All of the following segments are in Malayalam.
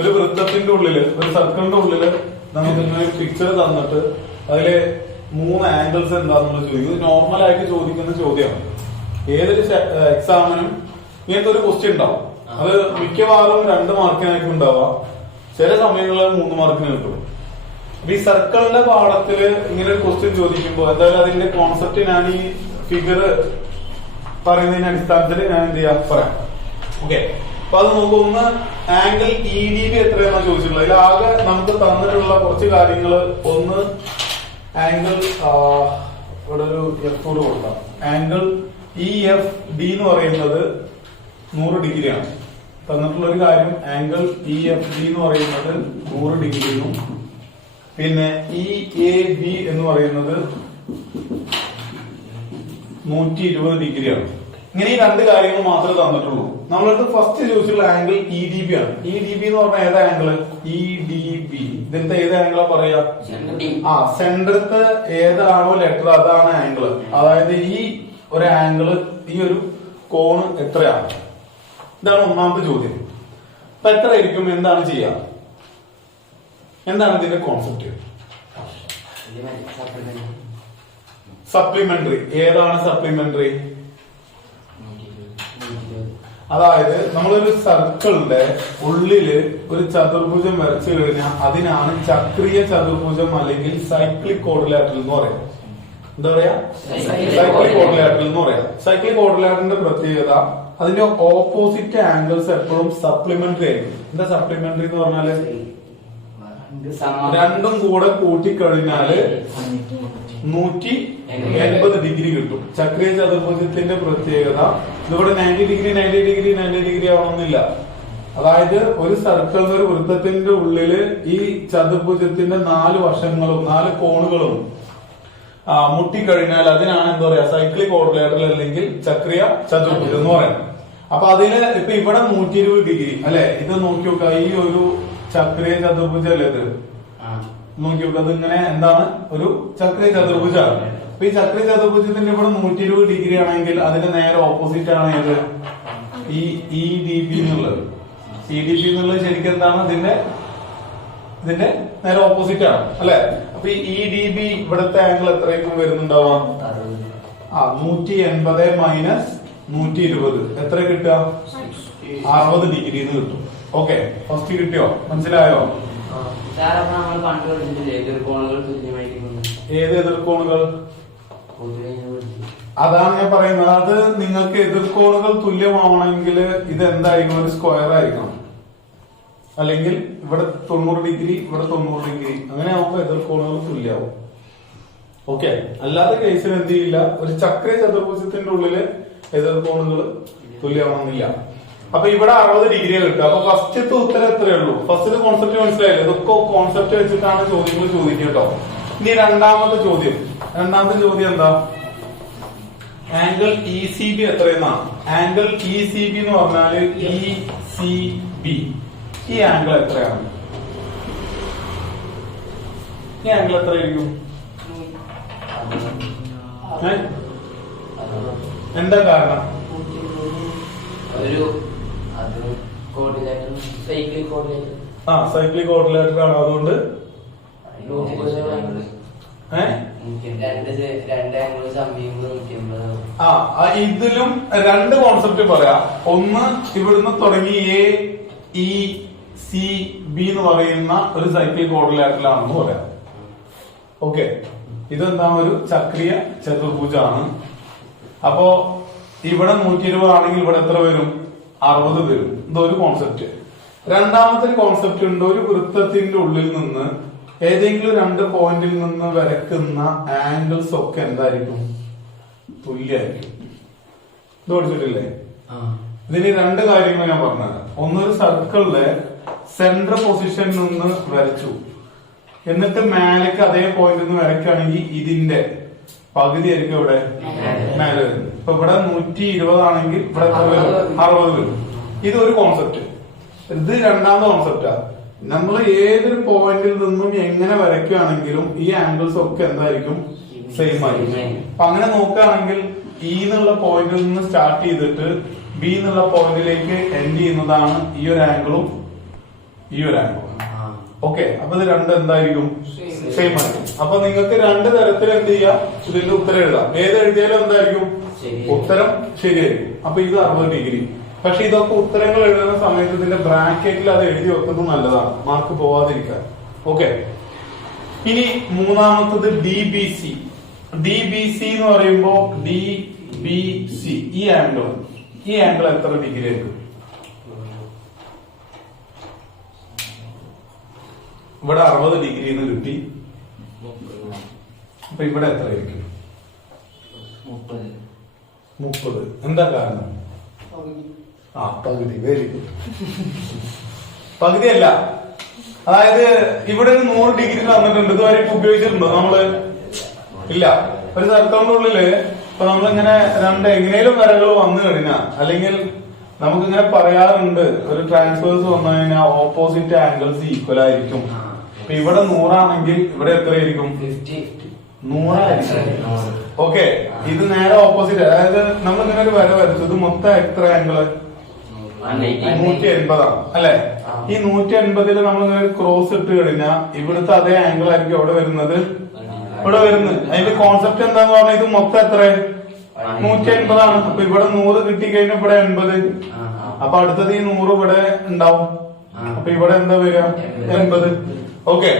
ഒരു വൃത്തത്തിന്റെ ഉള്ളില്, ഒരു സർക്കിളിന്റെ ഉള്ളില് നമുക്ക് ഇങ്ങനെ പിക്ചർ തന്നിട്ട് അതില് 3 ആംഗിൾസ് എന്താണെന്നുള്ള ചോദിക്കും. ഇത് നോർമലായിട്ട് ചോദിക്കുന്ന ചോദ്യമാണ്. ഏതൊരു എക്സാമിനും ഇങ്ങനത്തെ ഒരു ക്വസ്റ്റ്യൻ ഉണ്ടാവും. അത് മിക്കവാറും 2 മാർക്കിനായിരിക്കും ഉണ്ടാവുക, ചില സമയങ്ങളിൽ 3 മാർക്കിന് കിട്ടും. അപ്പൊ ഈ സർക്കിളിന്റെ പാഠത്തില് ഇങ്ങനെ ഒരു ക്വസ്റ്റ്യൻ ചോദിക്കുമ്പോൾ എന്തായാലും അതിന്റെ കോൺസെപ്റ്റ് ഞാൻ ഈ ഫിഗർ പറയുന്നതിന്റെ അടിസ്ഥാനത്തിൽ ഞാൻ എന്ത് ചെയ്യാം പറയാം. ഓക്കെ, അപ്പൊ അത് നമുക്ക് ഒന്ന് ആംഗിൾ EDB എത്രയാണെന്ന് ചോദിച്ചിട്ടുള്ളത്. ഇതിലാകെ നമുക്ക് തന്നിട്ടുള്ള കുറച്ച് കാര്യങ്ങള്, ഒന്ന് ആംഗിൾ ഇവിടെ ഒരു F കൊടുക്കാം. ആംഗിൾ EFD എന്ന് പറയുന്നത് 100 ഡിഗ്രിയാണ്. തന്നിട്ടുള്ള ഒരു കാര്യം ആംഗിൾ EFD എന്ന് പറയുന്നത് 100 ഡിഗ്രിയും പിന്നെ EAB എന്ന് പറയുന്നത് 120 ഡിഗ്രിയാണ്. ഇങ്ങനെ ഈ 2 കാര്യങ്ങൾ മാത്രമേ തന്നിട്ടുള്ളൂ. നമ്മളടുത്ത് ഫസ്റ്റ് ചോദിച്ചിട്ടുള്ള ആംഗിൾ EDB ആണ്. EDB എന്ന് പറഞ്ഞാൽ ഏതാ ആംഗിള്? EDB. ഇതിന്റെ ഏത് ആംഗിളാ പറയാ? സെന്ററത്തെ ഏതാണോ ലെറ്റർ അതാണ് ആംഗിള്. അതായത് ഈ ഒരു ആംഗിള്, ഈ ഒരു കോണ് എത്രയാണ്? ഇതാണ് ഒന്നാമത്തെ ചോദ്യം. അപ്പൊ എത്ര ആയിരിക്കും? എന്താണ് ചെയ്യാ? എന്താണ് ഇതിന്റെ കോൺസെപ്റ്റ്? സപ്ലിമെന്ററി. ഏതാണ് സപ്ലിമെന്ററി? അതായത് നമ്മളൊരു സർക്കിളിന്റെ ഉള്ളില് ഒരു ചതുർഭുജം വരച്ചു കഴിഞ്ഞാൽ അതിനാണ് ചക്രീയ ചതുർഭുജം അല്ലെങ്കിൽ സൈക്ലിക് ക്വാഡ്രിലാറ്ററൽ എന്ന് പറയാം. എന്താ പറയാ? സൈക്ലിക് ക്വാഡ്രിലാറ്ററൽ എന്ന് പറയാം. സൈക്ലിക് ക്വാഡ്രിലാറ്ററിന്റെ പ്രത്യേകത അതിന്റെ ഓപ്പോസിറ്റ് ആംഗിൾസ് എപ്പോഴും സപ്ലിമെന്ററി ആയിരിക്കും. എന്താ സപ്ലിമെന്ററി എന്ന് പറഞ്ഞാല്? രണ്ടും കൂടെ കൂട്ടിക്കഴിഞ്ഞാല് 180 ഡിഗ്രി കിട്ടും. ചക്രീയ ചതുർഭുജത്തിന്റെ പ്രത്യേകത ഇതിവിടെ 90 ഡിഗ്രി 90 ഡിഗ്രി 90 ഡിഗ്രി ആവണമെന്നില്ല. അതായത് ഒരു സർക്കിളിന്റെ, ഒരു വൃത്തത്തിന്റെ ഉള്ളില് ഈ ചതുർഭുജത്തിന്റെ 4 വശങ്ങളും 4 കോണുകളും മുട്ടിക്കഴിഞ്ഞാൽ അതിനാണ് എന്താ പറയാ? സൈക്ലിക് ക്വാഡ്രിലാറ്ററൽ അല്ലെങ്കിൽ ചക്രീയ ചതുർഭുജം എന്ന് പറയുന്നത്. അപ്പൊ അതിന് ഇപ്പൊ ഇവിടെ 120 ഡിഗ്രി അല്ലെ? ഇത് നോക്കി നോക്കുക, ഈ ഒരു ചക്രീയ ചതുർഭുജം അല്ലേ ഇത്? നോക്കി നോക്കുക, അത് ഇങ്ങനെ എന്താണ്? ഒരു ചക്രീയ ചതുർഭുജമാണ്. അപ്പൊ ഈ ചക്രീയ ചതുർഭുജത്തിന്റെ ഇവിടെ 120 ഡിഗ്രി ആണെങ്കിൽ അതിന്റെ നേരെ ഓപ്പോസിറ്റ് ആണ് ഏത്? ഈ EDB എന്നുള്ളത്. EDB എന്നുള്ളത് ശരിക്കും എന്താണ്? ഇതിന്റെ നേരെ ഓപ്പോസിറ്റ് ആണ് അല്ലെ? അപ്പൊ ഈ EDB ഇവിടുത്തെ ആംഗിൾ എത്രയൊക്കെ വരുന്നുണ്ടാവാം? 180 മൈനസ് 120 എത്ര കിട്ടുക? 60 ഡിഗ്രി എന്ന് കിട്ടും. ഓക്കെ, ഫസ്റ്റ് കിട്ടിയോ? മനസ്സിലായോ? ഏത് എതിർക്കോണുകൾ? അതാണ് ഞാൻ പറയുന്നത്. അത് നിങ്ങൾക്ക് എതിർക്കോണുകൾ തുല്യമാവണമെങ്കിൽ ഇത് എന്തായിരിക്കണം? ഒരു സ്ക്വയർ ആയിരിക്കണം. അല്ലെങ്കിൽ ഇവിടെ 90 ഡിഗ്രി, ഇവിടെ 90 ഡിഗ്രി, അങ്ങനെ ആവുമ്പോ എതിർക്കോണുകൾ തുല്യമാവും. ഓക്കെ, അല്ലാത്ത കേസിൽ എന്ത് ചെയ്യില്ല, ഒരു ചക്രീയ ചതുർഭുജത്തിന്റെ ഉള്ളില് എതിർക്കോണുകൾ തുല്യമാവണമെന്നില്ല. അപ്പൊ ഇവിടെ 60 ഡിഗ്രി കിട്ടുക. അപ്പൊ ഫസ്റ്റത്തെ ഉത്തരം എത്രയേ ഉള്ളൂ? ഫസ്റ്റ് കോൺസെപ്റ്റ് മനസ്സിലായില്ലേ? ഇതൊക്കെ കോൺസെപ്റ്റ് വെച്ചിട്ടാണ് ചോദ്യങ്ങൾ ചോദിക്കുക കേട്ടോ. ഇനി രണ്ടാമത്തെ ചോദ്യം എന്താ? Angle ECB എത്രയെന്നാണ്. ആംഗിൾ ECB എന്ന് പറഞ്ഞാല് ECB, ഈ ആംഗിൾ എത്രയാണ്? ഈ ആംഗിൾ എത്രയായിരിക്കും? എന്താ കാരണം? സൈക്ലിക് ക്വാഡ്രിലാറ്റർ ആണ്. അതുകൊണ്ട് ഇതിലും 2 കോൺസെപ്റ്റ് പറയാം. ഒന്ന്, ഇവിടുന്ന് തുടങ്ങി AECB എന്ന് പറയുന്ന ഒരു സൈക്ലിക് ക്വാഡ്രിലാറ്ററൽ ആണെന്ന് പറയാം. ഓക്കെ, ഇതെന്താണ്? ഒരു ചക്രീയ ചതുർഭുജാണ്. അപ്പോ ഇവിടെ 120 ആണെങ്കിൽ ഇവിടെ എത്ര വരും? 60 വരും. ഇതൊരു കോൺസെപ്റ്റ്. രണ്ടാമത്തെ കോൺസെപ്റ്റ് ഉണ്ട്. ഒരു വൃത്തത്തിന്റെ ഉള്ളിൽ നിന്ന് ഏതെങ്കിലും 2 പോയിന്റിൽ നിന്ന് വരക്കുന്ന ആംഗിൾസ് ഒക്കെ എന്തായിരിക്കും? തുല്യമായിരിക്കും. ഇത് പഠിച്ചിട്ടില്ലേ? ഇതിന് 2 കാര്യങ്ങൾ ഞാൻ പറഞ്ഞത്. ഒന്നൊരു സർക്കിളിലെ സെൻട്രൽ പൊസിഷനിൽ നിന്ന് വരച്ചു, എന്നിട്ട് മേലേക്ക് അതേ പോയിന്റിൽ നിന്ന് വരയ്ക്കുകയാണെങ്കിൽ ഇതിന്റെ പകുതി ആയിരിക്കും ഇവിടെ മേലെ വരുന്നത്. ഇപ്പൊ ഇവിടെ 120 ആണെങ്കിൽ ഇവിടെ 60 വരും. ഇതൊരു കോൺസെപ്റ്റ്. ഇത് രണ്ടാമത്തെ കോൺസെപ്റ്റാ. നമ്മൾ ഏതൊരു പോയിന്റിൽ നിന്നും എങ്ങനെ വരയ്ക്കുകയാണെങ്കിലും ഈ ആംഗിൾസ് ഒക്കെ എന്തായിരിക്കും? സെയിം ആയിരിക്കും. അപ്പൊ അങ്ങനെ നോക്കുകയാണെങ്കിൽ E എന്നുള്ള പോയിന്റിൽ നിന്ന് സ്റ്റാർട്ട് ചെയ്തിട്ട് B എന്നുള്ള പോയിന്റിലേക്ക് എൻഡ് ചെയ്യുന്നതാണ് ഈ ഒരു ആംഗിളും ഈ ഒരു ആംഗിൾ. ഓക്കെ, അപ്പൊ ഇത് രണ്ടും എന്തായിരിക്കും? സെയിം ആയിരിക്കും. അപ്പൊ നിങ്ങൾക്ക് രണ്ട് തരത്തിൽ എന്ത് ചെയ്യാം, ഇതിന്റെ ഉത്തരം എഴുതാം. ഏത് എഴുതിയാലും എന്തായിരിക്കും? ഉത്തരം ശരിയായിരിക്കും. അപ്പൊ ഇത് 60 ഡിഗ്രി. പക്ഷെ ഇതൊക്കെ ഉത്തരങ്ങൾ എഴുതുന്ന സമയത്ത് ഇതിന്റെ ബ്രാക്കറ്റിൽ അത് എഴുതി വെക്കുന്നത് നല്ലതാണ്, മാർക്ക് പോവാതിരിക്കാൻ. ഓക്കെ, ഇനി മൂന്നാമത്തത് DBC. DBC എന്ന് പറയുമ്പോ DBC ഈ ആംഗിൾ എത്ര ഡിഗ്രി ആയിരിക്കും? ഇവിടെ 60 ഡിഗ്രി എന്ന് കിട്ടി. അപ്പൊ ഇവിടെ എത്ര ആയിരിക്കും? 30. എന്താ കാരണം? പകുതി. Very good. പകുതിയല്ല, അതായത് ഇവിടെ ഒരു 100 ഡിഗ്രി തന്നിട്ടുണ്ട്. ഇതുവരെ ഉപയോഗിച്ചിട്ടുണ്ടോ നമ്മള്? ഇല്ല. ഒരു സർക്കിളിന്റെ ഉള്ളില് ഇപ്പൊ നമ്മളിങ്ങനെ എങ്ങനെയും വരകൾ വന്നു കഴിഞ്ഞാൽ, അല്ലെങ്കിൽ നമുക്കിങ്ങനെ പറയാറുണ്ട്, ഒരു ട്രാൻസ്ഫേഴ്സ് വന്നു കഴിഞ്ഞാൽ ഓപ്പോസിറ്റ് ആംഗിൾസ് ഈക്വൽ ആയിരിക്കും. അപ്പൊ ഇവിടെ 100 ആണെങ്കിൽ ഇവിടെ എത്രയായിരിക്കും? 100 ആയിരിക്കും. ഓക്കെ, ഇത് നേരെ ഓപ്പോസിറ്റ്. അതായത് നമ്മൾ ഇങ്ങനെ ഒരു വര വരച്ചു, ഇത് മൊത്തം എത്ര ആംഗിള്? 180 ആണ് അല്ലെ? ഈ 180 നമ്മൾ ഇങ്ങനെ ക്രോസ് ഇട്ട് കഴിഞ്ഞാൽ ഇവിടുത്തെ അതേ ആംഗിൾ ആയിരിക്കും അവിടെ വരുന്നത്, ഇവിടെ വരുന്നത്. അതിന്റെ കോൺസെപ്റ്റ് എന്താന്ന് പറഞ്ഞാൽ ഇത് മൊത്തം എത്ര? 180 ആണ്. അപ്പൊ ഇവിടെ 100 കിട്ടിക്കഴിഞ്ഞാൽ ഇവിടെ 80. അപ്പൊ അടുത്തത് ഈ 100 ഇവിടെ ഉണ്ടാവും. അപ്പൊ ഇവിടെ എന്താ വരിക? 80. ഓക്കെ,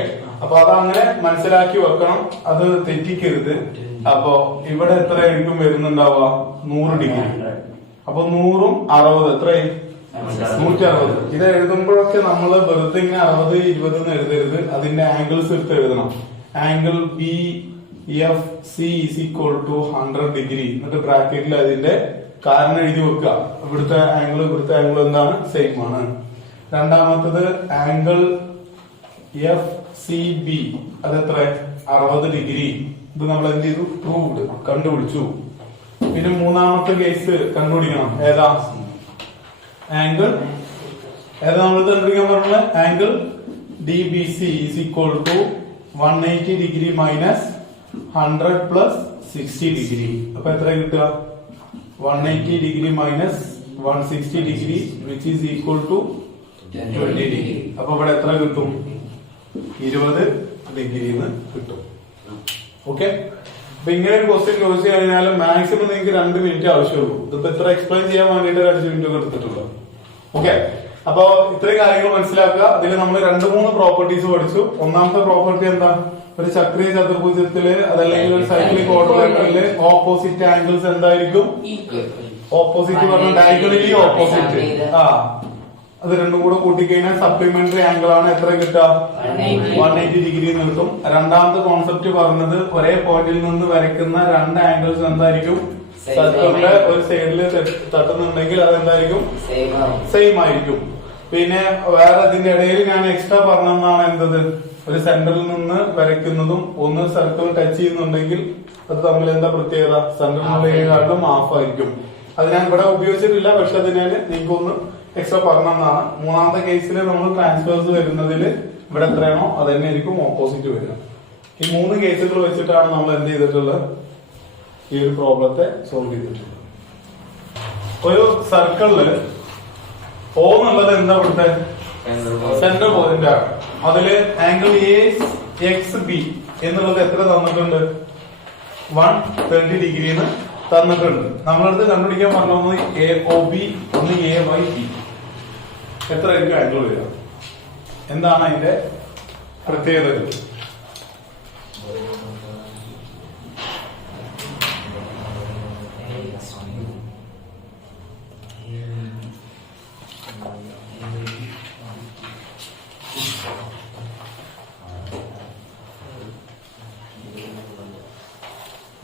അപ്പൊ അതങ്ങനെ മനസ്സിലാക്കി വെക്കണം, അത് തെറ്റിക്കരുത്. അപ്പൊ ഇവിടെ എത്ര ആയിരിക്കും വരുന്നുണ്ടാവുക? 100 ഡിഗ്രി. അപ്പൊ 100ഉം 60 എത്രയായി? 160. ഇത് എഴുതുമ്പോഴൊക്കെ നമ്മള് വെറുതെ ഇങ്ങനെ 60, 20 എന്ന് എഴുതരുത്. അതിന്റെ ആംഗിൾസ് എടുത്ത് എഴുതണം. Angle BFC is equal to 100 degree. എന്നിട്ട് ബ്രാക്കറ്റിൽ അതിന്റെ കാരണം എഴുതി വെക്കുക. ഇവിടുത്തെ ആംഗിൾ എന്താണ്? സെയിം ആണ്. രണ്ടാമത്തത് ആംഗിൾ FCB, അതെത്ര? 60 ഡിഗ്രി. ഇത് നമ്മൾ എന്ത് ചെയ്തു? പ്രൂവ്ഡ്, കണ്ടുപിടിച്ചു. പിന്നെ മൂന്നാമത്തെ കേസ് കണ്ടുപിടിക്കണം. ഏതാ ആംഗിൾ? നമ്മൾ കണ്ടുപിടിക്കാൻ പറഞ്ഞ angle DBC is equal to 180 degree minus 100 plus 60 degree. അപ്പൊ എത്ര കിട്ടുക? 180 degree minus 160 degree which is equal to 20 degree. അപ്പൊ ഇവിടെ എത്ര കിട്ടും? 20 ഡിഗ്രി എന്ന് കിട്ടും. ഓക്കെ, അപ്പൊ ഇങ്ങനെ ഒരു ക്വസ്റ്റ്യൻ ചോദിച്ചു കഴിഞ്ഞാൽ മാക്സിമം നിങ്ങൾക്ക് 2 മിനിറ്റ് ആവശ്യമുള്ളൂ. ഇതിപ്പോ ഇത്ര എക്സ്പ്ലെയിൻ ചെയ്യാൻ വേണ്ടിട്ട് 5 മിനിറ്റ് ഒക്കെ എടുത്തിട്ടുള്ളൂ. ഓക്കെ, അപ്പൊ ഇത്രയും കാര്യങ്ങൾ മനസ്സിലാക്കുക. അതിൽ നമ്മൾ 2-3 പ്രോപ്പർട്ടീസ് പഠിച്ചു. ഒന്നാമത്തെ പ്രോപ്പർട്ടി എന്താ? ഒരു ചക്രീയ ചതുർഭുജത്തില് അതല്ലെങ്കിൽ ഒരു സൈക്ലിക് ക്വാഡ്രിലാറ്ററലില് ഓപ്പോസിറ്റ് ആംഗിൾസ് എന്തായിരിക്കും? ഓപ്പോസിറ്റ് പറഞ്ഞ ഡയഗണലി ഓപ്പോസിറ്റ്. അത് രണ്ടും കൂടെ കൂട്ടിക്കഴിഞ്ഞാൽ സപ്ലിമെന്ററി ആംഗിൾ ആണ്. എത്ര കിട്ടുക? 180 ഡിഗ്രി എന്ന് കിട്ടും. രണ്ടാമത്തെ കോൺസെപ്റ്റ് പറഞ്ഞത് ഒരേ പോയിന്റിൽ നിന്ന് വരയ്ക്കുന്ന 2 ആംഗിൾസ് എന്തായിരിക്കും? സർക്കിളിന്റെ ഒരു സൈഡില് തട്ടുന്നുണ്ടെങ്കിൽ അതെന്തായിരിക്കും? സെയിം ആയിരിക്കും. പിന്നെ വേറെ ഇതിന്റെ ഇടയിൽ ഞാൻ എക്സ്ട്രാ പറഞ്ഞതാണ് എന്തത്? ഒരു സെന്ററിൽ നിന്ന് വരയ്ക്കുന്നതും ഒന്ന് സർക്കിൾ ടച്ച് ചെയ്യുന്നുണ്ടെങ്കിൽ അത് തമ്മിൽ എന്താ പ്രത്യേകത? സെന്ററിനുള്ളതിനെക്കാളും ഹാഫ് ആയിരിക്കും. അത് ഞാൻ ഇവിടെ ഉപയോഗിച്ചിട്ടില്ല, പക്ഷെ അത് ഞാൻ നിങ്ങൾക്കൊന്ന് എക്സ്ട്രാ പറഞ്ഞതാണ്. മൂന്നാമത്തെ കേസിൽ നമ്മൾ ട്രാൻസ്ഫേഴ്സ് വരുന്നതിൽ ഇവിടെ എത്രയാണോ അത് തന്നെ ആയിരിക്കും ഓപ്പോസിറ്റ് വരിക. ഈ 3 കേസുകൾ വെച്ചിട്ടാണ് നമ്മൾ എന്ത് ചെയ്തിട്ടുള്ളത്? ഈ ഒരു പ്രോബ്ലത്തെ സോൾവ് ചെയ്തിട്ടുള്ളത്. ഒരു സർക്കിളില് O എന്നുള്ളത് എന്താ ഇവിടുത്തെ സെന്റർ പോയിന്റ് ആണ്. അതില് ആംഗിൾ AXB എന്നുള്ളത് എത്ര തന്നിട്ടുണ്ട്? 130 ഡിഗ്രി എന്ന് തന്നിട്ടുണ്ട്. നമ്മളടുത്ത് കണ്ടുപിടിക്കാൻ പറഞ്ഞത് AOB, ഒന്ന് AYB. എത്ര ആയിരിക്കും ആംഗിൾ വരിക? എന്താണ് അതിന്റെ പ്രത്യേകതകൾ?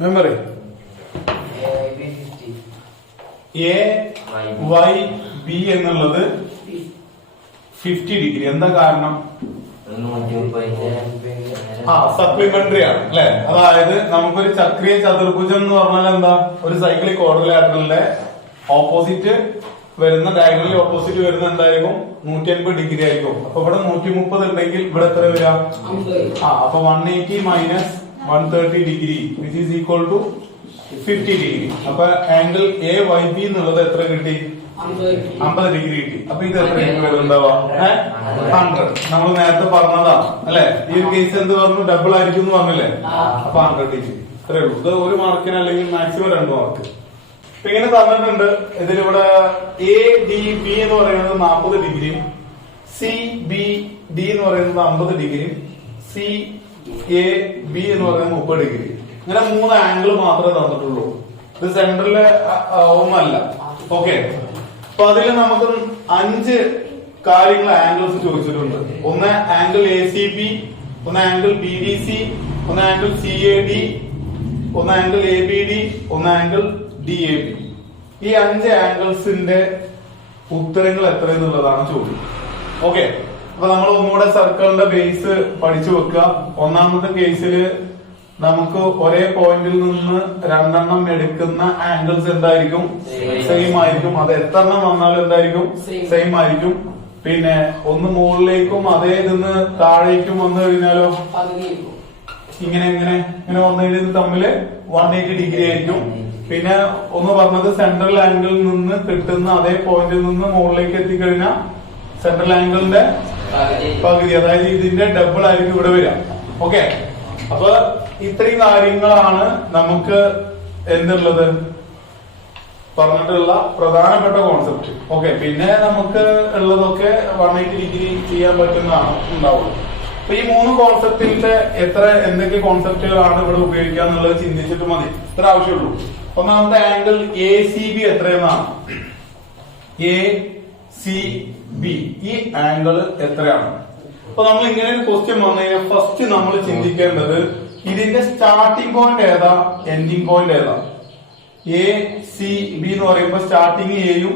മെമ്മറി AYB എന്നുള്ളത് 50 ഡിഗ്രി. എന്താ കാരണം? സപ്ലിമെന്ററി ആണ് അല്ലെ? അതായത് നമുക്കൊരു ചക്രീയ ചതുർഭുജം എന്ന് പറഞ്ഞാൽ എന്താ? ഒരു സൈക്ലിക് ക്വാഡ്രിലാറ്ററലിന്റെ ഓപ്പോസിറ്റ് വരുന്ന ഡയഗണലി ഓപ്പോസിറ്റ് വരുന്ന എന്തായിരിക്കും? 180 ഡിഗ്രി ആയിരിക്കും. അപ്പൊ ഇവിടെ 130 ഉണ്ടെങ്കിൽ ഇവിടെ എത്ര വരിക? അപ്പൊ 180 minus 130 degree which is equal to 50 degree. അപ്പൊ ആംഗിൾ AYB എന്നുള്ളത് എത്ര കിട്ടി? 50 ഡിഗ്രി കിട്ടി. അപ്പൊ ഇത് എത്ര ഉണ്ടാവാ? 100. നമ്മൾ നേരത്തെ പറഞ്ഞതാണ് അല്ലെ? ഈ ഒരു കേസ് എന്ത് പറഞ്ഞു? ഡബിൾ ആയിരിക്കും എന്ന് പറഞ്ഞില്ലേ? അപ്പൊ 100 ഡിഗ്രി. ഇത്രേ ഉള്ളൂ. ഇത് ഒരു മാർക്കിന് അല്ലെങ്കിൽ മാക്സിമം 2 മാർക്ക്. അപ്പൊ ഇങ്ങനെ തന്നിട്ടുണ്ട്. ഇതിലിവിടെ എ ഡി ബി എന്ന് പറയുന്നത് 40 ഡിഗ്രിയും സി ബി ഡി എന്ന് പറയുന്നത് 50 ഡിഗ്രിയും സി എ ബി എന്ന് പറയുന്നത് 30 ഡിഗ്രി. ഇങ്ങനെ 3 ആംഗിൾ മാത്രമേ തന്നിട്ടുള്ളൂ. ഇത് സെന്ററിലെ ഒന്നല്ല. ഓക്കെ. അപ്പൊ അതിൽ നമുക്ക് 5 കാര്യങ്ങൾ ആംഗിൾസ് ചോദിച്ചിട്ടുണ്ട്. ഒന്ന് ആംഗിൾ എ സി ബി, ഒന്ന് ആംഗിൾ ബി ഡി സി, ഒന്ന് ആംഗിൾ സി എ ഡി, ഒന്ന് ആംഗിൾ എ ബി ഡി, ഒന്ന് ആംഗിൾ ഡി എ ബി. ഈ 5 ആംഗിൾസിന്റെ ഉത്തരങ്ങൾ എത്രയെന്നുള്ളതാണ് ചോദ്യം. ഓക്കെ. അപ്പൊ നമ്മൾ ഒന്നുകൂടെ സർക്കിളിന്റെ ബേസ് പഠിച്ചു വെക്കുക. ഒന്നാമത്തെ കേസില് നമുക്ക് ഒരേ പോയിന്റിൽ നിന്ന് 2 എണ്ണം എടുക്കുന്ന ആംഗിൾസ് എന്തായിരിക്കും? സെയിം ആയിരിക്കും. അത് എത്ര എണ്ണം വന്നാലും എന്തായിരിക്കും? സെയിം ആയിരിക്കും. പിന്നെ ഒന്ന് മുകളിലേക്കും അതേ ഇതിന്ന് താഴേക്കും വന്നു കഴിഞ്ഞാലോ ഇങ്ങനെ ഇങ്ങനെ ഇങ്ങനെ വന്നു കഴിഞ്ഞാൽ തമ്മില് 180 ഡിഗ്രി ആയിരിക്കും. പിന്നെ ഒന്ന് പറഞ്ഞത് സെൻട്രൽ ആംഗിളിൽ നിന്ന് കിട്ടുന്ന അതേ പോയിന്റിൽ നിന്ന് മുകളിലേക്ക് എത്തിക്കഴിഞ്ഞാൽ സെൻട്രൽ ആംഗിളിന്റെ പകുതി, അതായത് ഇതിന്റെ ഡബിൾ ആയിരിക്കും ഇവിടെ വരിക. ഓക്കെ. അപ്പൊ ഇത്രയും കാര്യങ്ങളാണ് നമുക്ക് എന്തുള്ളത് പറഞ്ഞിട്ടുള്ള പ്രധാനപ്പെട്ട കോൺസെപ്റ്റ്. ഓക്കെ. പിന്നെ നമുക്ക് ഉള്ളതൊക്കെ 180 ഡിഗ്രി ചെയ്യാൻ പറ്റുന്നതാണ് ഉണ്ടാവുള്ളൂ. അപ്പൊ ഈ 3 കോൺസെപ്റ്റിന്റെ എന്തൊക്കെ കോൺസെപ്റ്റുകളാണ് ഇവിടെ ഉപയോഗിക്കുക എന്നുള്ളത് ചിന്തിച്ചിട്ട് മതി. ഇത്ര ആവശ്യമുള്ളൂ. ഒന്നാമത്തെ ആംഗിൾ എ സി ബി എത്രയെന്നാണ്. എ സി ബി ഈ ആംഗിൾ എത്രയാണ്? അപ്പൊ നമ്മൾ ഇങ്ങനെ ഒരു ക്വസ്റ്റ്യൻ വന്നു കഴിഞ്ഞാൽ ഫസ്റ്റ് നമ്മൾ ചിന്തിക്കേണ്ടത് ഇതിന്റെ സ്റ്റാർട്ടിംഗ് പോയിന്റ് ഏതാ, എൻഡിങ് പോയിന്റ് ഏതാ? എ സി ബി എന്ന് പറയുമ്പോ സ്റ്റാർട്ടിങ് എയും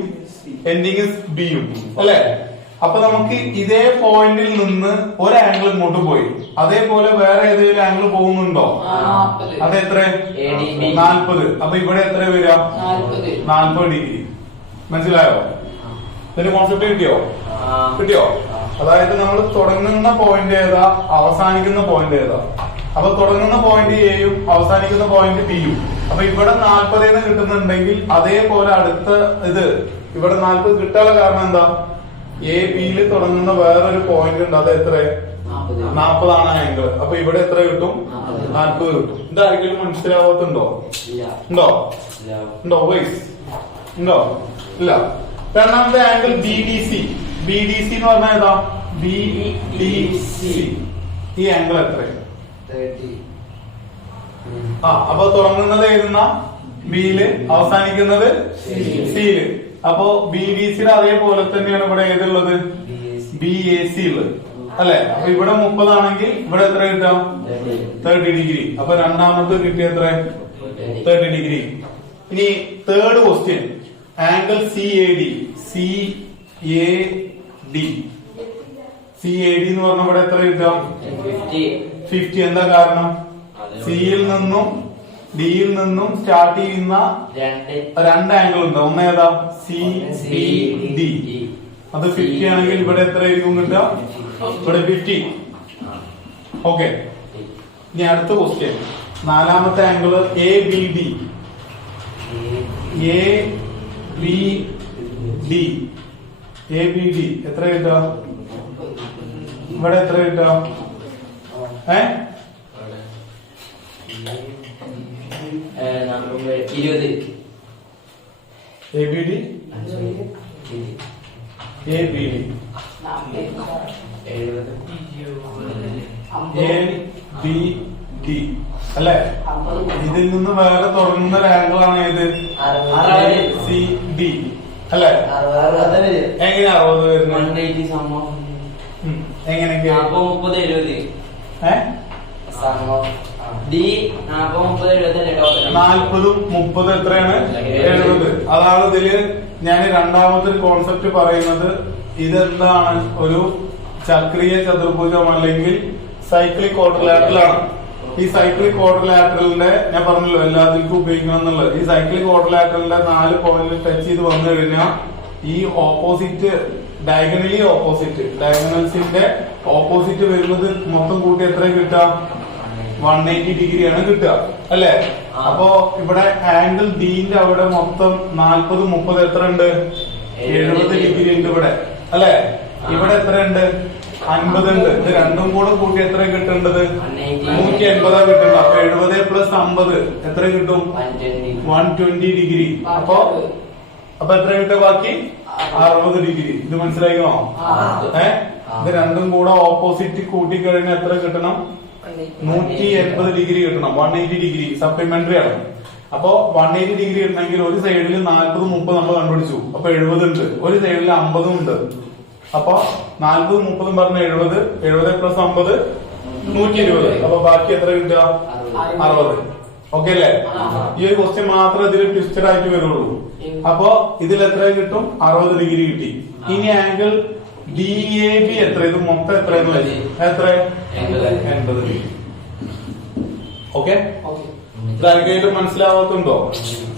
എൻഡിങ് ബിയും അല്ലെ? അപ്പൊ നമുക്ക് ഇതേ പോയിന്റിൽ നിന്ന് ഒരു ആംഗിൾ ഇങ്ങോട്ട് പോയി, അതേപോലെ വേറെ ഏതെങ്കിലും ആംഗിൾ പോകുന്നുണ്ടോ? അത് എത്ര? 40. അപ്പൊ ഇവിടെ എത്ര വരിക? 40 ഡിഗ്രി. മനസ്സിലായോ? ഇതിന്റെ കോൺസെപ്റ്റ് കിട്ടിയോ? അതായത് നമ്മൾ തുടങ്ങുന്ന പോയിന്റ് ഏതാ, അവസാനിക്കുന്ന പോയിന്റ് ഏതാ? അപ്പൊ തുടങ്ങുന്ന പോയിന്റ് എയും അവസാനിക്കുന്ന പോയിന്റ് ബിയും. അപ്പൊ ഇവിടെ 40 കിട്ടുന്നുണ്ടെങ്കിൽ അതേപോലെ അടുത്ത ഇത് ഇവിടെ 40 കിട്ടാനുള്ള കാരണം എന്താ? എ ബിയില് തുടങ്ങുന്ന വേറൊരു പോയിന്റ് ഉണ്ട്. അത് എത്ര? 40 ആണ് ആംഗിൾ. അപ്പൊ ഇവിടെ എത്ര കിട്ടും? 40 കിട്ടും. ഇതാരെങ്കിലും മനസ്സിലാവാത്തുണ്ടോ? ഉണ്ടോ വൈസ്? ഉണ്ടോ? ഇല്ല. രണ്ടാമത്തെ angle B D C. B D C എന്ന് പറഞ്ഞാൽ ഏതാ? B D C. ഈ ആംഗിൾ എത്ര? 30. അപ്പൊ തുടങ്ങുന്നത് ഏതെന്ന? ബിയില്, അവസാനിക്കുന്നത് സിയില്. അപ്പോ ബി ഡി സിയുടെ അതേപോലെ തന്നെയാണ് ഇവിടെ ഏതുള്ളത്? ബി എ സി ഉള്ളത് അല്ലെ? അപ്പൊ ഇവിടെ 30 ആണെങ്കിൽ ഇവിടെ എത്ര കിട്ടാം? 30 ഡിഗ്രി. അപ്പൊ രണ്ടാമത് കിട്ടിയ എത്ര? 30 ഡിഗ്രി. ഇനി third question angle C A D. C A D. C A D എന്ന് പറഞ്ഞ ഇവിടെ എത്ര കിട്ടാം? 50. എന്താ കാരണം? സിയിൽ നിന്നും ഡിയിൽ നിന്നും സ്റ്റാർട്ട് ചെയ്യുന്ന 2 ആംഗിൾ ഉണ്ട്. ഒന്ന് ഏതാ? C B D. അത് 50 ആണെങ്കിൽ ഇവിടെ എത്ര ആയിരിക്കും കിട്ടുക? ഇവിടെ 50. ഓക്കെ. ഇനി അടുത്ത ക്വസ്റ്റ്യൻ നാലാമത്തെ angle A B D. A B D. A B D എത്ര കിട്ടുക? ഇവിടെ എത്ര കിട്ടുക? A B D. A B D. A B D അല്ലെ? ഇതിൽ നിന്ന് വേറെ തുടങ്ങുന്ന ഒരു ആംഗിൾ ആണ് ഏത്? സി ഡി അല്ലെ? എങ്ങനെ 60 വരുന്നത്? എങ്ങനെയൊക്കെ? 40 30 എത്രയാണ്? 70. അതാണ് ഇതില് ഞാൻ രണ്ടാമത്തെ കോൺസെപ്റ്റ് പറയുന്നത്. ഇതെന്താണ്? ഒരു ചക്രീയ ചതുർഭുജം അല്ലെങ്കിൽ സൈക്ലിക് ക്വാഡ്രിലാറ്ററൽ ആണ്. ഈ സൈക്ലിക് ക്വാഡ്രിലാറ്ററലിന്റെ ഞാൻ പറഞ്ഞല്ലോ എല്ലാത്തിനും ഉപയോഗിക്കണം എന്നുള്ളത്. ഈ സൈക്ലിക് ക്വാഡ്രിലാറ്ററലിന്റെ 4 പോയിന്റ് ടച്ച് ചെയ്ത് വന്നു കഴിഞ്ഞാൽ ഈ ഓപ്പോസിറ്റ് ഡയഗണൽസിന്റെ ഓപ്പോസിറ്റ് വരുന്നത് മൊത്തം കൂട്ടി എത്ര കിട്ടാം? 180 ഡിഗ്രിയാണ് കിട്ടുക അല്ലെ? അപ്പോ ഇവിടെ ആംഗിൾ ഡിന്റെ അവിടെ മൊത്തം 40 30 എത്ര ഉണ്ട്? 70 ഡിഗ്രി ഉണ്ട് ഇവിടെ അല്ലെ. ഇവിടെ എത്ര ഉണ്ട്? 50 ഉണ്ട്. ഇത് രണ്ടും കൂടെ കൂട്ടി എത്ര കിട്ടേണ്ടത്? 180 കിട്ടുന്നത്. അപ്പൊ 70 പ്ലസ് 50 എത്ര കിട്ടും? 120 ഡിഗ്രി. അപ്പൊ എത്ര കിട്ടുക ബാക്കി? 60 ഡിഗ്രി. ഇത് മനസ്സിലാക്കണോ? ഇത് രണ്ടും കൂടെ ഓപ്പോസിറ്റ് കൂട്ടി കഴിഞ്ഞാൽ എത്ര കിട്ടണം? 180 ഡിഗ്രി കിട്ടണം. 180 ഡിഗ്രി സപ്ലിമെന്ററി ആണ്. അപ്പൊ 180 ഡിഗ്രി കിട്ടണമെങ്കിൽ ഒരു സൈഡിൽ 40 30 നമ്മൾ കണ്ടുപിടിച്ചു. അപ്പൊ 70 ഉണ്ട്. ഒരു സൈഡിൽ 50 ഉണ്ട്. അപ്പൊ 40 30 പറഞ്ഞ 70. 70 പ്ലസ് 50 120. അപ്പൊ ബാക്കി എത്ര കിട്ടുക? 60. ഓക്കെ അല്ലേ? ഈ ഒരു ക്വസ്റ്റ്യൻ മാത്രം ഇതിൽ ട്വിസ്റ്റഡ് ആയിട്ട് വരുള്ളൂ. അപ്പൊ ഇതിൽ എത്ര കിട്ടും? 60 ഡിഗ്രി കിട്ടി. ഇനി ആംഗിൾ DAB എത്ര? ഇത് മൊത്തം എത്രയെന്ന് വെച്ചു? എത്ര? 80 ഡിഗ്രി. ഓക്കെ. ഇതാർക്കെങ്കിലും മനസ്സിലാവാത്തുണ്ടോ?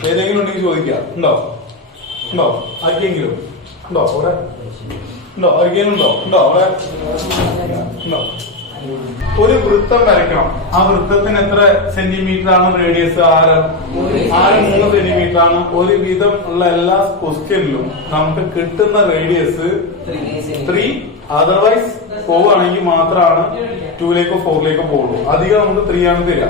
ഏതെങ്കിലും ഉണ്ടെങ്കിൽ ചോദിക്കാം. ഉണ്ടോ ആർക്കെങ്കിലും ഉണ്ടോ? അവിടെ ഉണ്ടോ? ആർക്കെങ്കിലും ഉണ്ടോ അവിടെ? ഉണ്ടോ? ഒരു വൃത്തം വരയ്ക്കണം. ആ വൃത്തത്തിന് എത്ര സെന്റിമീറ്റർ ആണ് റേഡിയസ്? 6 3 സെന്റിമീറ്റർ ആണ്. ഒരു വിധം ഉള്ള എല്ലാ ക്വസ്റ്റ്യനിലും നമുക്ക് കിട്ടുന്ന റേഡിയസ് 3. അതർവൈസ് പോവുകയാണെങ്കിൽ മാത്രമാണ് 2ലേക്കോ 4ലേക്കോ പോകുള്ളൂ. അധികം നമുക്ക് 3 ആണ് തരിക.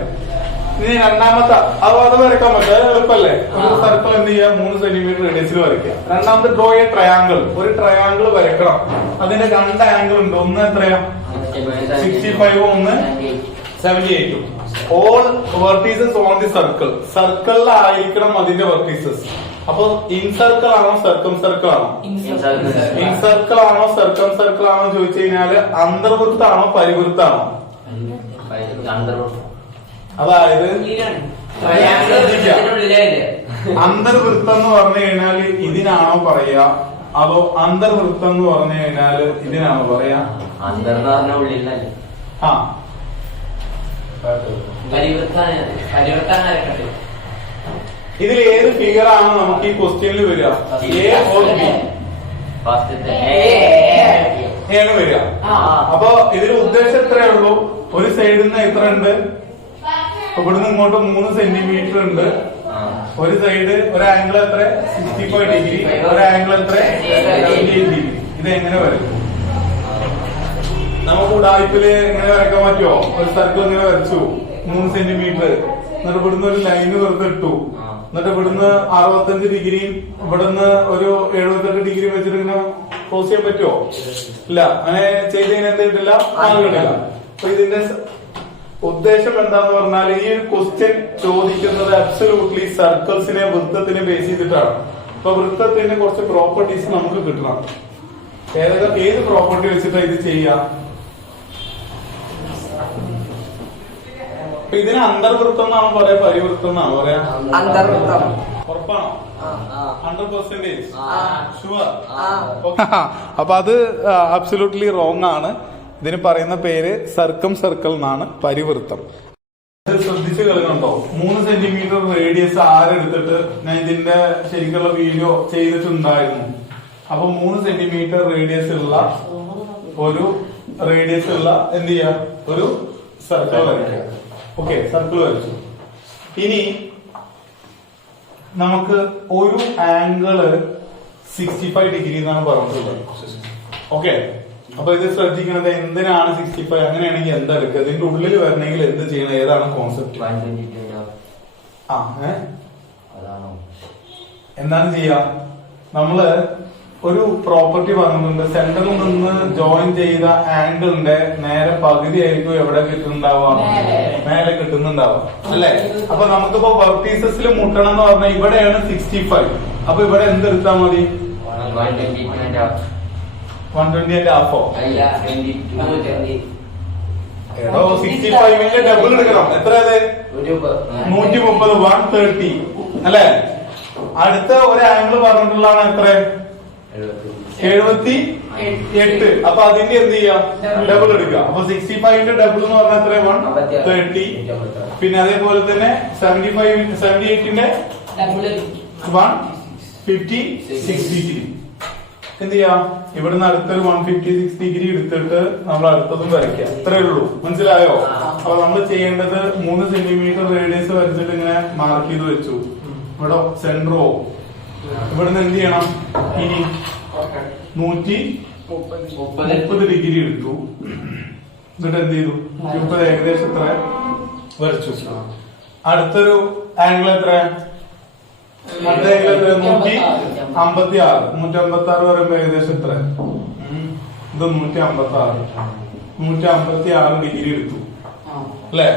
ഇനി രണ്ടാമത്തെ അത് വരയ്ക്കാൻ പറ്റും. അത് എളുപ്പല്ലേ? ഒരു സർക്കിൾ എന്ത് ചെയ്യുക? 3 സെന്റിമീറ്റർ റേഡിയസിൽ വരയ്ക്കുക. രണ്ടാമത്തെ ഡ്രോ എ ട്രയാങ്കിൾ. ഒരു ട്രയാങ്കിൾ വരയ്ക്കണം. അതിന്റെ 2 ആംഗിൾ ഉണ്ട്. ഒന്ന് എത്രയാ? 65 ഒന്ന് 78. All vertices on the circle. സർക്കിളിലായിരിക്കണം അതിന്റെ വെർട്ടീസസ്. അപ്പൊ ഇൻ സർക്കിൾ ആണോ സർക്കം സർക്കിൾ ആണോ? ഇൻ സർക്കിൾ ആണോ സർക്കം സർക്കിൾ ആണോ ചോദിച്ചു കഴിഞ്ഞാല് അന്തർവൃത്താണോ പരിവൃത്താണോ? അതായത് അന്തർവൃത്തം എന്ന് പറഞ്ഞു കഴിഞ്ഞാല് ഇതിനാണോ പറയാ? അതോ അന്തർവൃത്തം എന്ന് പറഞ്ഞു കഴിഞ്ഞാല് ഇതിനാണോ പറയാ? ആ ഇതിൽ ഏത് ഫിഗർ ആണ് നമുക്ക് ഈ ക്വസ്റ്റ്യനിൽ വരിക? A or B? ആണ് വരിക. അപ്പൊ ഇതിൽ ഉദ്ദേശം എത്രയേ ഉള്ളൂ? ഒരു സൈഡിൽ നിന്ന് എത്ര ഉണ്ട്? ഇവിടുന്ന് ഇങ്ങോട്ട് 3 സെന്റിമീറ്റർ ഉണ്ട്. ഒരു സൈഡ് ഒരു ആംഗിൾ എത്ര? 65 ഡിഗ്രി. ഒരു ആംഗിൾ എത്ര? 78 ഡിഗ്രി. ഇത് എങ്ങനെ വരയ്ക്കും? നമുക്ക് ഉടായ്പില് എങ്ങനെ വരയ്ക്കാൻ പറ്റുമോ? ഒരു സർക്കിൾ ഇങ്ങനെ വരച്ചു 3 സെന്റിമീറ്റർ. എന്നിട്ട് ഇവിടുന്ന് ഒരു ലൈന് വെറുതെ ഇട്ടു. എന്നിട്ട് ഇവിടുന്ന് 65 ഡിഗ്രിയും ഇവിടുന്ന് ഒരു 78 ഡിഗ്രി വെച്ചിട്ട് ഇങ്ങനെ ക്ലോസ് ചെയ്യാൻ പറ്റുമോ? ഇല്ല. അങ്ങനെ ചെയ്ത് കഴിഞ്ഞാൽ എന്ത് കിട്ടില്ല? കിട്ടില്ല. അപ്പൊ ഇതിന്റെ ഉദ്ദേശം എന്താന്ന് പറഞ്ഞാൽ ഈ ഒരു ക്വസ്റ്റ്യൻ ചോദിക്കുന്നത് അബ്സല്യൂട്ട്ലി സർക്കിൾസിനെ വൃത്തത്തിനെ ബേസ് ചെയ്തിട്ടാണ്. അപ്പൊ വൃത്തത്തിന്റെ കുറച്ച് പ്രോപ്പർട്ടീസ് നമുക്ക് കിട്ടണം. ഏത് പ്രോപ്പർട്ടി വെച്ചിട്ടാ ഇത് ചെയ്യാം? അപ്പൊ ഇതിന് അന്തർവൃത്തം എന്നാണോ പറയാ? പരിവൃത്തം എന്നാണോ പറയാ? ഉറപ്പാണോ? 100% ഷുവർ? അപ്പൊ അത് അബ്സല്യൂട്ട്ലി റോങ് ആണ്. ഇതിന് പറയുന്ന പേര് സർക്കം സർക്കിൾ എന്നാണ്, പരിവൃത്തം. ശ്രദ്ധിച്ചു കളിക്കണ്ടോ? 3 സെന്റിമീറ്റർ റേഡിയസ് ആരെടുത്തിട്ട് ഞാൻ ഇതിന്റെ ശരിക്കുള്ള വീഡിയോ ചെയ്തിട്ടുണ്ടായിരുന്നു. അപ്പൊ 3 സെന്റിമീറ്റർ റേഡിയസ് ഉള്ള എന്ത് ചെയ്യാ? ഒരു സർക്കിൾ വരയ്ക്കുക. ഓക്കെ, സർക്കിൾ വരച്ചു. ഇനി നമുക്ക് ഒരു ആംഗിള് 65 ഡിഗ്രി എന്നാണ് പറഞ്ഞിട്ടുള്ളത്. ഓക്കെ, അപ്പൊ ഇത് ശ്രദ്ധിക്കുന്നത് എന്തിനാണ് 65? അങ്ങനെയാണെങ്കിൽ എന്താ എടുക്കുക? ഇതിന്റെ ഉള്ളിൽ വരണമെങ്കിൽ എന്ത് ചെയ്യണം? ഏതാണ് കോൺസെപ്റ്റ്? എന്താണ് ചെയ്യാ? നമ്മള് ഒരു പ്രോപ്പർട്ടി പറഞ്ഞിട്ടുണ്ട്. സെന്ററിൽ നിന്ന് ജോയിൻ ചെയ്ത ആംഗിളിന്റെ നേരെ പകുതി ആയിരിക്കും എവിടെ കിട്ടുന്നുണ്ടാവുക? മേലെ കിട്ടുന്നുണ്ടാവുക അല്ലെ? അപ്പൊ നമുക്കിപ്പോ വെർട്ടീസസിൽ മുട്ടണം എന്ന് പറഞ്ഞാൽ ഇവിടെയാണ് 65. അപ്പൊ ഇവിടെ എന്തെടുത്താ മതി? 120 ഹാഫോ? എടോ 65ന്റെ ഡബിൾ എടുക്കണം. എത്ര? 130. 130 അല്ലെ? അടുത്ത ഒരു ആംഗിൾ പറഞ്ഞിട്ടുള്ളതാണ് എത്ര? 78. അപ്പൊ അതിന്റെ എന്ത് ചെയ്യാം? ഡബിൾ എടുക്കുക. അപ്പൊ 65ന്റെ ഡബിൾ എന്ന് പറഞ്ഞാൽ എത്ര? 130. പിന്നെ അതേപോലെ തന്നെ 78ന്റെ 156 ഡിഗ്രി. എന്ത് ചെയ്യാം? ഇവിടുന്ന് അടുത്തൊരു 156 ഡിഗ്രി എടുത്തിട്ട് നമ്മൾ അടുത്തതും വരയ്ക്കാം. ഇത്രേ ഉള്ളൂ. മനസ്സിലായോ? അപ്പൊ നമ്മൾ ചെയ്യേണ്ടത് 3 സെന്റിമീറ്റർ റേഡിയസ് വരച്ചിട്ട് ഇങ്ങനെ മാർക്ക് ചെയ്ത് വെച്ചു. ഇവിടെ സെന്ററോ ഇവിടുന്ന് എന്ത് ചെയ്യണം? ഇനി 130 ഡിഗ്രി എടുത്തു. എന്നിട്ട് എന്ത് ചെയ്തു? 30 ഏകദേശം എത്ര വരച്ചു? അടുത്തൊരു ആംഗിൾ എത്ര? അടുത്ത ആംഗിൾ എത്ര? 156 പറയുമ്പോ ഏകദേശം എത്ര? ഇത് 156 ഡിഗ്രി എടുത്തു അല്ലേ?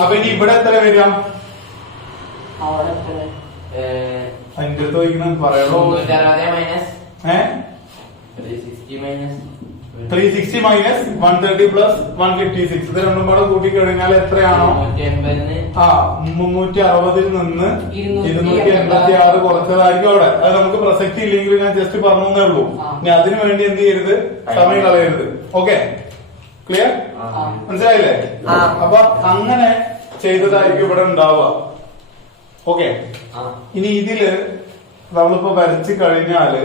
അപ്പൊ ഇനി ഇവിടെ എത്ര വരിക? അതിന്റെ അടുത്ത് ചോദിക്കണം പറയണോ? 360 മൈനസ് 130 പ്ലസ് 156 ഇത് രണ്ടും കൂടെ കൂട്ടി കഴിഞ്ഞാൽ എത്രയാണോ? 360 നിന്ന് 286 കുറച്ചതായിരിക്കും അവിടെ. അത് നമുക്ക് പ്രസക്തി ഇല്ലെങ്കിൽ ഞാൻ ജസ്റ്റ് പറഞ്ഞേ ഉള്ളൂ. ഇനി അതിനു വേണ്ടി എന്ത് ചെയ്യരുത്? സമയം കളയരുത്. Okay, clear? മനസ്സിലായില്ലേ? അപ്പൊ അങ്ങനെ ചെയ്തതായിരിക്കും ഇവിടെ ഉണ്ടാവുക. ഓക്കെ, ഇനി ഇതില് നമ്മളിപ്പോ വരച്ചു കഴിഞ്ഞാല്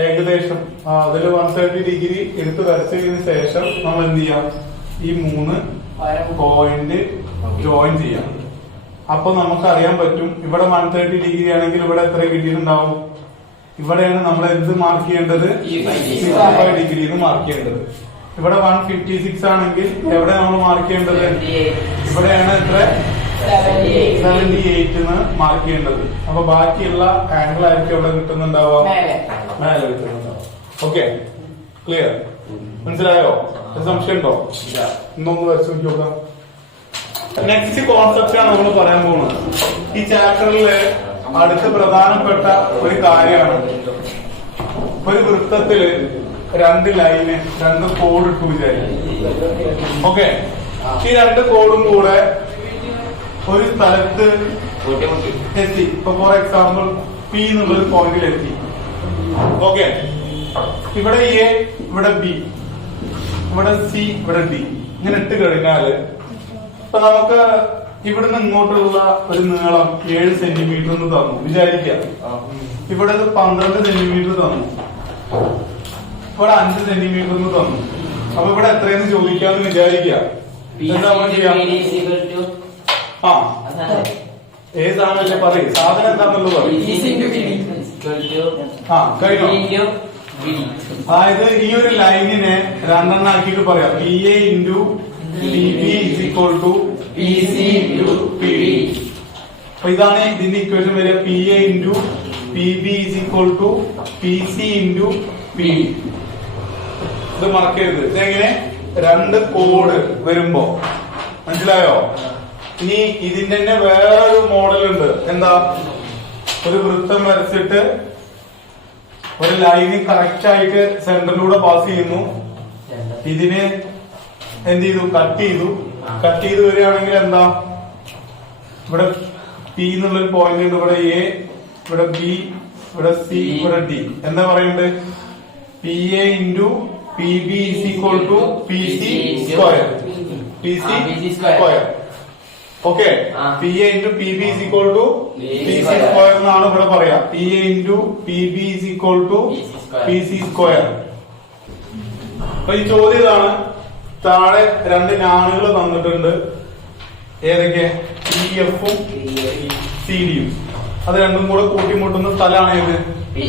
ഏകദേശം അതില് 130 ഡിഗ്രി എടുത്ത് വരച്ചതിന് ശേഷം നമ്മൾ എന്ത് ചെയ്യാം? ഈ 3 പോയിന്റ് ജോയിൻ ചെയ്യാം. അപ്പൊ നമുക്ക് അറിയാൻ പറ്റും ഇവിടെ 130 ഡിഗ്രി ആണെങ്കിൽ ഇവിടെ എത്ര കിട്ടിയിട്ടുണ്ടാവും? ഇവിടെയാണ് നമ്മൾ എന്ത് മാർക്ക് ചെയ്യേണ്ടത്? 65 ഡിഗ്രി മാർക്ക് ചെയ്യേണ്ടത്. ഇവിടെ 156 ആണെങ്കിൽ എവിടെ നമ്മൾ മാർക്ക് ചെയ്യേണ്ടത്? ഇവിടെയാണ് എത്ര? 78 മാർക്ക് ചെയ്യേണ്ടത്. അപ്പൊ ബാക്കിയുള്ള ആംഗിൾ ആയിരിക്കും എവിടെ കിട്ടുന്നുണ്ടാവുക? മേലെ കിട്ടുന്നുണ്ടാവും. Okay, clear? മനസ്സിലായോ? സംശയം ഉണ്ടോ? ഇന്നൊന്ന് വരച്ചു നോക്കാം. നെക്സ്റ്റ് കോൺസെപ്റ്റ് ആണ് നമ്മൾ പറയാൻ പോകുന്നത്. ഈ ചാപ്റ്ററിലെ അടുത്ത പ്രധാനപ്പെട്ട ഒരു കാര്യമാണ് ഒരു വൃത്തത്തില് 2 ലൈന് 2 കോഡ് ഇട്ടു വിചാരിക്കും. ഓക്കെ, ഈ 2 കോഡും കൂടെ ഒരു സ്ഥലത്ത് എത്തി. ഇപ്പൊ ഫോർ എക്സാമ്പിൾ പി എന്നുള്ളൊരു പോയിന്റിൽ എത്തി. ഓക്കെ, ഇവിടെ എ, ഇവിടെ ബി, ഇവിടെ സി, ഇവിടെ ഡി ഇങ്ങനെ ഇട്ട് കഴിഞ്ഞാല് ഇപ്പൊ നമുക്ക് ഇവിടുന്ന് ഇങ്ങോട്ടുള്ള ഒരു നീളം 7 സെന്റിമീറ്റർ എന്ന് തന്നു വിചാരിക്കാം. ഇവിടെ 12 സെന്റിമീറ്റർ തന്നു, ഇവിടെ 5 സെന്റിമീറ്റർ എന്ന് തന്നു. അപ്പൊ ഇവിടെ എത്രയെന്ന് ചോദിക്കാന്ന് വിചാരിക്കാം. എന്താ ചെയ്യാം? ഏത് സാധനല്ലേ പറയും, സാധനം എന്താന്നുള്ളത് പറയും. കഴിഞ്ഞോ? അതായത് ഈ ഒരു ലൈനിനെ 2 ആക്കിയിട്ട് പറയാം. P A into P B is equal to P C into P D. അപ്പൊ ഇതാണ് ഇതിന്റെ ഇക്വേഷൻ വരിക. P A into P B is equal to P C into P D. ഇത് മറക്കരുത്. ഇതെങ്ങനെ 2 കോഡ് വരുമ്പോ മനസ്സിലായോ? ഇനി ഇതിന്റെ തന്നെ വേറൊരു മോഡൽ ഉണ്ട്. എന്താ? ഒരു വൃത്തം വരച്ചിട്ട് ഒരു ലൈന് കറക്റ്റ് ആയിട്ട് സെന്ററിലൂടെ പാസ് ചെയ്യുന്നു. ഇതിന് എന്ത് ചെയ്തു? കട്ട് ചെയ്ത് വരികയാണെങ്കിൽ എന്താ? ഇവിടെ പി എന്നുള്ളൊരു പോയിന്റ് ഉണ്ട്. ഇവിടെ എ, ഇവിടെ ബി, ഇവിടെ സി, ഇവിടെ ഡി. എന്താ പറയുന്നത്? P A into P B is equal to P C square. P C square. Okay, P A into P B is equal to P C square എന്നാണ് ഇവിടെ പറയാ. P A into P B is equal to P C square. അപ്പൊ ഈ ചോദ്യം ഇതാണ്. താഴെ 2 നാണുകൾ തന്നിട്ടുണ്ട്. ഏതൊക്കെ? പി എഫും സി ഡിയും. അത് രണ്ടും കൂടെ കൂട്ടിമുട്ടുന്ന സ്ഥലമാണ് ഏത്? പി.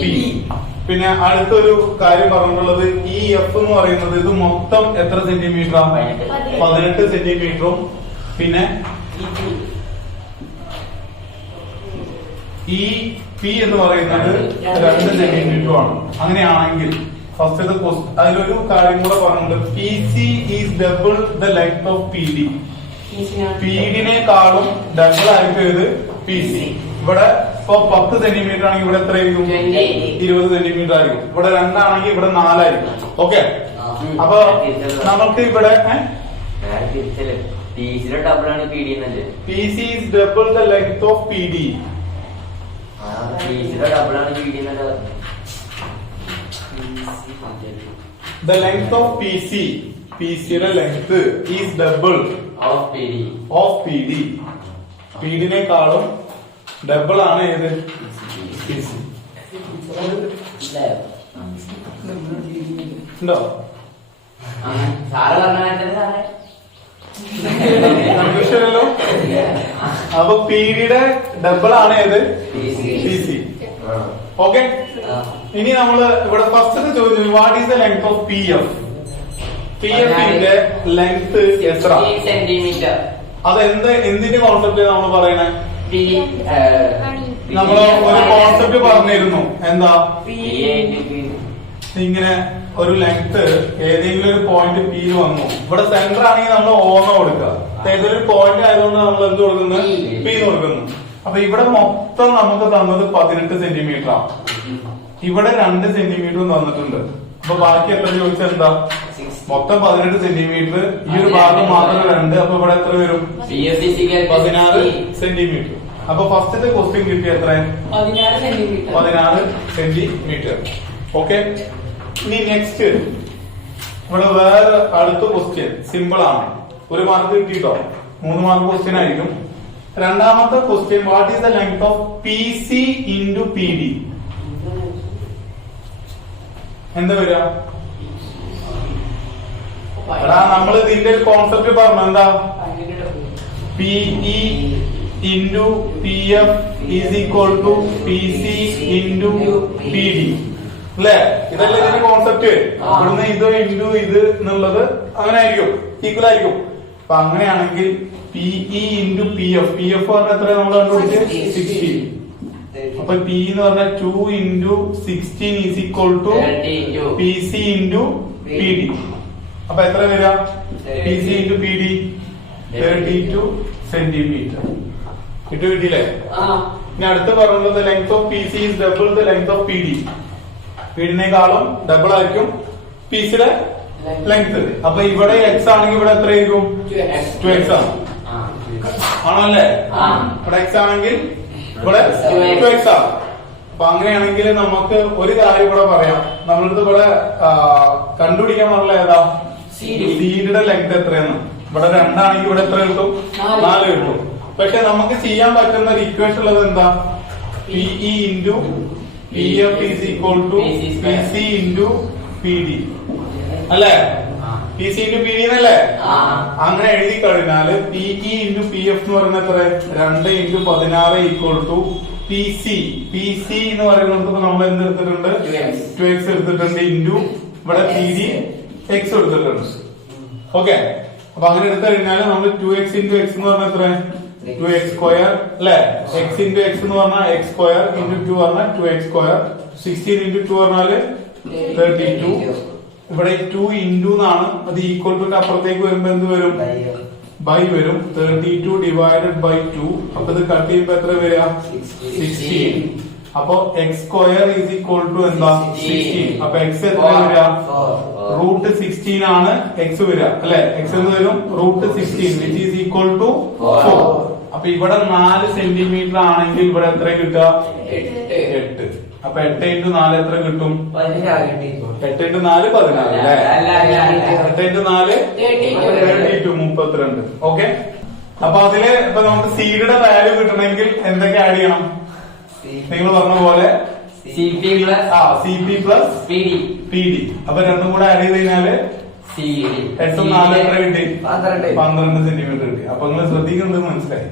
പിന്നെ അടുത്തൊരു കാര്യം പറഞ്ഞിട്ടുള്ളത് ഈ എഫ് എന്ന് പറയുന്നത് ഇത് മൊത്തം എത്ര സെന്റിമീറ്ററാണ്? 18 സെന്റിമീറ്ററും പിന്നെ ഈ പി എന്ന് പറയുന്നത് 2 സെന്റിമീറ്ററും ആണ്. അങ്ങനെയാണെങ്കിൽ ഫസ്റ്റ് അതിലൊരു കാര്യം കൂടെ പറഞ്ഞിട്ടുണ്ട്. P C is double the length of P D. P ഡിനെക്കാളും ഡബിൾ ആയിട്ട് ഇത് പി സി. ഇവിടെ ഇപ്പൊ 10 സെന്റിമീറ്റർ ആണെങ്കിൽ ഇവിടെ എത്ര ആയിരിക്കും? 20 സെന്റിമീറ്റർ ആയിരിക്കും. ഇവിടെ 2 ആണെങ്കിൽ ഇവിടെ 4 ആയിരിക്കും. ഓക്കെ, അപ്പൊ നമുക്ക് ഇവിടെ P C is double the length of P D. The length of PC, PC യുടെ length is double of PD. PD നെക്കാളും ഡബിൾ ആണ് ഏത്? PC. ഉണ്ടോ? കൺഫ്യൂഷനല്ലോ. അപ്പൊ PD യുടെ ഡബിൾ ആണ് ഏത്? PC. ഓക്കെ. ആ. ഇനി നമ്മള് ഇവിടെ ഫസ്റ്റ് ചോദിച്ചു what is the length of P F. P എഫിന്റെ ലെങ്ത് എത്ര? സെന്റിമീറ്റർ. അത് എന്തിന്റെ കോൺസെപ്റ്റ് നമ്മൾ പറയണേ? നമ്മള് ഒരു കോൺസെപ്റ്റ് പറഞ്ഞിരുന്നു. എന്താ? ഇങ്ങനെ ഒരു ലെങ്ത് ഏതെങ്കിലും ഒരു പോയിന്റ് പി വന്നു, ഇവിടെ സെന്റർ ആണെങ്കിൽ നമ്മൾ ഓന്ന് കൊടുക്കുക. ഏതൊരു പോയിന്റ് ആയതുകൊണ്ട് നമ്മൾ എന്ത് കൊടുക്കുന്നു? പി കൊടുക്കുന്നു. അപ്പൊ ഇവിടെ മൊത്തം നമുക്ക് തന്നത് 18 സെന്റിമീറ്റർ ആണ്. ഇവിടെ 2 സെന്റിമീറ്ററും തന്നിട്ടുണ്ട്. അപ്പൊ ബാക്കി എത്ര ചോദിച്ചാൽ എന്താ? മൊത്തം 18 സെന്റിമീറ്റർ, ഈ ഒരു ഭാഗം മാത്രം 2. അപ്പൊ ഇവിടെ എത്ര വരും? 16 സെന്റിമീറ്റർ. അപ്പൊ ഫസ്റ്റത്തെ ക്വസ്റ്റ്യൻ കിട്ടിയ എത്ര? 16 സെന്റിമീറ്റർ. ഓക്കെ. ഇനി നെക്സ്റ്റ് ഇവിടെ വേറെ അടുത്ത ക്വസ്റ്റ്യൻ സിമ്പിൾ ആണ്. 1 മാർക്ക് കിട്ടിട്ടോ, 3 മാർക്ക് ക്വസ്റ്റ്യൻ ആയിരിക്കും. രണ്ടാമത്തെ question what is the length of P C into P D. എന്താ വരിക? എടാ നമ്മൾ ഇതിന്റെ ഒരു കോൺസെപ്റ്റ് പറഞ്ഞു. എന്താ? P E into P F is equal to P C into P D അല്ലേ? ഇതല്ലേ ഇതിന്റെ കോൺസെപ്റ്റ്. ഇവിടുന്ന് ഇത് ഇൻറ്റു ഇത് എന്നുള്ളത് അങ്ങനെ ആയിരിക്കും, ഈക്വൽ ആയിരിക്കും. അപ്പൊ അങ്ങനെയാണെങ്കിൽ P E into P F, P F പറഞ്ഞ എത്ര നമ്മൾ കണ്ടുപിടിച്ച് 16. അപ്പൊ പി എന്ന് പറഞ്ഞാൽ 2 into 16 is equal to P C into P D. അപ്പൊ എത്ര വരിക? P C into P D 32 centimetre. കിട്ടിയില്ലേ? ഇനി അടുത്ത് പറഞ്ഞുള്ളത് length of P C is double the length of P D. P ഡിനേക്കാളും ഡബിൾ ആയിരിക്കും പി സിയുടെ ലെങ്ത്. അപ്പൊ ഇവിടെ എക്സ് ആണെങ്കിൽ ഇവിടെ എത്ര ആയിരിക്കും? 2x ആണ്. ആണല്ലേ? ഇവിടെ എക്സ് ആണെങ്കിൽ ഇവിടെ 2x ആണ്. അപ്പൊ അങ്ങനെയാണെങ്കിൽ നമുക്ക് ഒരു കാര്യം ഇവിടെ പറയാം. നമ്മളടുത്ത് ഇവിടെ കണ്ടുപിടിക്കാൻ പറഞ്ഞ ഏതാ? സീഡിയുടെ ലെങ്ത് എത്രയെന്ന്. ഇവിടെ 2 ആണെങ്കിൽ ഇവിടെ എത്ര കിട്ടും? 4 കിട്ടും. പക്ഷെ നമുക്ക് ചെയ്യാൻ പറ്റുന്ന ഒരു ഇക്വേഷൻ ഉള്ളത് എന്താ? P E into P F is equal to P C into P D അല്ലേ? P C into P D എന്നല്ലേ? അങ്ങനെ എഴുതി കഴിഞ്ഞാല് P E into P F എന്ന് പറയുന്നത് എത്ര? 2 into 16 equal to P C. P C എന്ന് പറയുന്നത് നമ്മൾ എന്ത് എടുത്തിട്ടുണ്ട്? 2x എടുത്തിട്ടുണ്ട് ഇൻറ്റു ഇവിടെ പി ഡി എക്സ് എടുത്തിട്ടുണ്ട്. ഓക്കെ. അപ്പൊ അങ്ങനെ എടുത്തു കഴിഞ്ഞാൽ നമ്മൾ 2x ഇൻറ്റു എക്സ് എന്ന് പറഞ്ഞാൽ എത്ര? 2x സ്ക്വയർ അല്ലെ? x ഇൻറ്റു എക്സ് എന്ന് പറഞ്ഞാൽ x സ്ക്വയർ ഇൻറ്റു 2 പറഞ്ഞാൽ 2x സ്ക്വയർ. 16 ഇൻറ്റു 2 പറഞ്ഞാല് 32. ഇവിടെ 2 ഇൻറ്റു എന്നാണ്, അത് ഈക്വൽ ടു അപ്പുറത്തേക്ക് വരുമ്പോ എന്ത് വരും? ബൈ വരും. 32 ഡിവൈഡഡ് ബൈ 2. അപ്പൊ ഇത് കട്ട് ചെയ്യുമ്പോ എത്ര വരിക? 16. അപ്പൊ x square is equal to എന്താ? 16. അപ്പൊ എക്സ് എത്ര വരിക? റൂട്ട് 16 ആണ് എക്സ് വരിക അല്ലെ? എക്സ് എന്ന് വരും root 16 which is equal to 4. അപ്പൊ ഇവിടെ 4 സെന്റിമീറ്റർ ആണെങ്കിൽ ഇവിടെ എത്ര കിട്ടുക? 8. അപ്പൊ 8 ഇൻറ്റു 4 എത്ര കിട്ടും? 8 ഇൻറ്റു 4 16 അല്ലെ? 8 ഇൻറ്റു 4 32 32. ഓക്കെ. അപ്പൊ അതില് ഇപ്പൊ നമുക്ക് സീഡിയുടെ വാല്യൂ കിട്ടണമെങ്കിൽ എന്തൊക്കെ ആഡ് ചെയ്യണം? നിങ്ങൾ പറഞ്ഞ പോലെ C P plus P D. അപ്പൊ രണ്ടും കൂടെ ആഡ് ചെയ്ത് കഴിഞ്ഞാല് 8 4 എത്ര കിട്ടി? 12 സെന്റിമീറ്റർ കിട്ടി. അപ്പൊ നിങ്ങൾ ശ്രദ്ധിക്കുന്നത് മനസ്സിലായി.